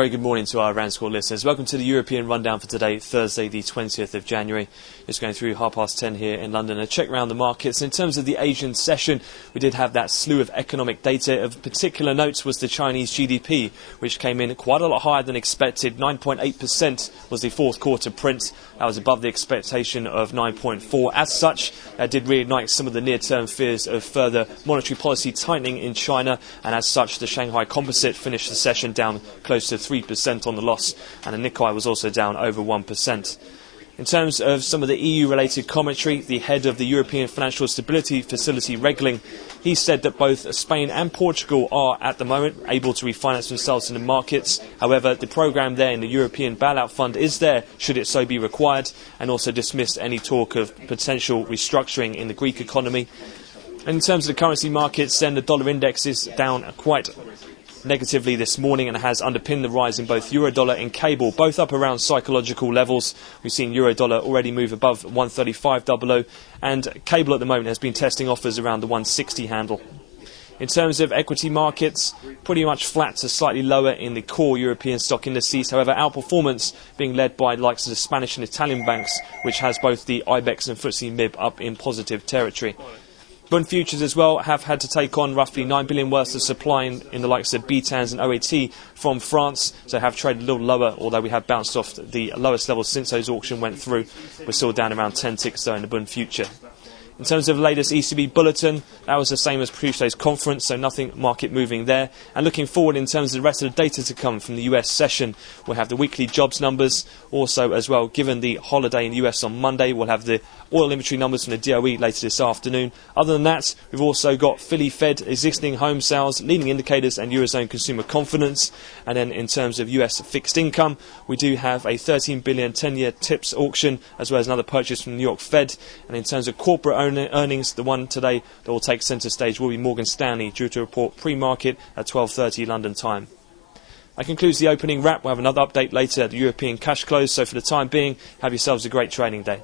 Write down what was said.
Very good morning to our RANsquawk listeners. Welcome to the European Rundown for today, Thursday the 20th of January. Just going through 10:30 here in London. A check around the markets. In terms of the Asian session, we did have that slew of economic data. Of particular note was the Chinese GDP, which came in quite a lot higher than expected. 9.8% was the fourth quarter print. That was above the expectation of 9.4. As such, that did reignite some of the near-term fears of further monetary policy tightening in China. And as such, the Shanghai Composite finished the session down close to 3% on the loss, and the Nikkei was also down over 1%. In terms of some of the EU-related commentary, the head of the European Financial Stability Facility, Regling, he said that both Spain and Portugal are, at the moment, able to refinance themselves in the markets. However, the programme there in the European Bailout Fund is there, should it so be required, and also dismissed any talk of potential restructuring in the Greek economy. And in terms of the currency markets, then the dollar index is down quite negatively this morning and has underpinned the rise in both euro-dollar and cable, both up around psychological levels. We've seen euro-dollar already move above 135.00, and cable at the moment has been testing offers around the 160 handle. In terms of equity markets, pretty much flat to slightly lower in the core European stock indices. However, outperformance being led by the likes of the Spanish and Italian banks, which has both the IBEX and FTSE MIB up in positive territory. Bund futures as well have had to take on roughly 9 billion worth of supply in the likes of BTANs and OAT from France, so have traded a little lower, although we have bounced off the lowest levels since those auction went through. We're still down around 10 ticks though in the Bund future. In terms of the latest ECB bulletin, that was the same as Tuesday's conference, so nothing market moving there. And looking forward in terms of the rest of the data to come from the US session, we'll have the weekly jobs numbers. Also, as well, given the holiday in the US on Monday, we'll have the oil inventory numbers from the DOE later this afternoon. Other than that, we've also got Philly Fed, existing home sales, leading indicators and Eurozone consumer confidence. And then in terms of US fixed income, we do have a 13 billion 10-year TIPS auction, as well as another purchase from the New York Fed. And in terms of corporate earnings, the one today that will take centre stage will be Morgan Stanley, due to report pre-market at 12:30 London time. That concludes the opening wrap. We'll have another update later at the European cash close. So for the time being, have yourselves a great trading day.